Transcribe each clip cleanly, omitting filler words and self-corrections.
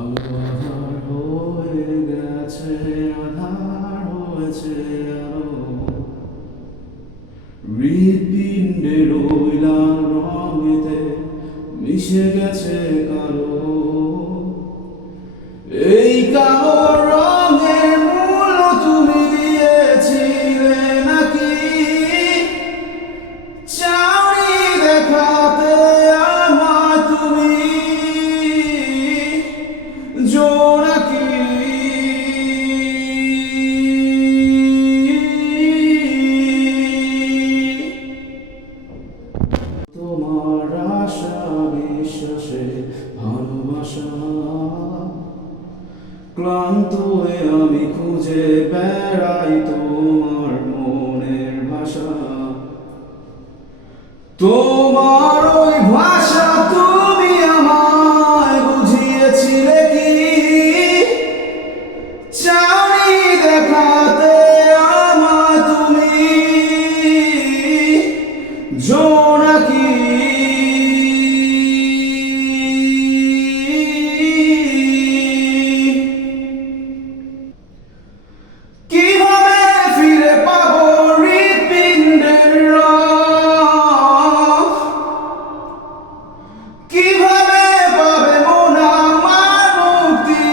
আলো আধার হয়ে গেছে, আধার হয়েছে আলো, হৃৎপিণ্ডে রইলাম রঙেতে মিশে গেছে কালো। এই কালো রঙের মূল্য তুমি দিয়েছিলে নাকি? চাওনি দেখাতে আমায় তুমি জোনাকি। তোমার আশা বিশ্বাসে ভালোবাসা, ক্লান্ত হয়ে আমি খুঁজে বেড়াই তোমার মনের ভাষা। তোমার ওই ভাষা তুমি আমায় বুঝিয়েছিলে কি? চাওনি দেখাতে আমায় তুমি জোনাকি। কিভাবে ফিরে পাবো হৃৎপিণ্ডের রং? কিভাবে পাবে মন আমার মুক্তি?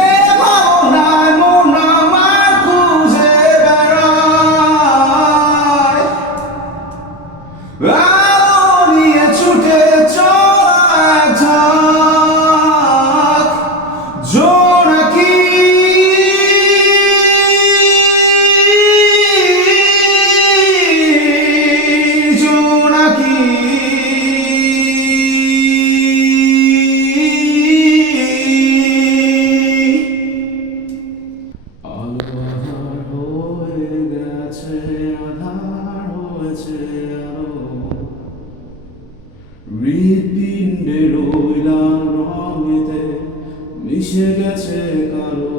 এ ভাবনায় মন আমার খুঁজে বেড়ায়, আলো নিয়ে ছুটে চলা ঝাঁক জোনাকি। জোনাকি আলো আধার হয়ে গেছে, আধার হয়েছে আলো, হৃৎপিণ্ডে রইলাম রঙেতে মিশে গেছে কালো।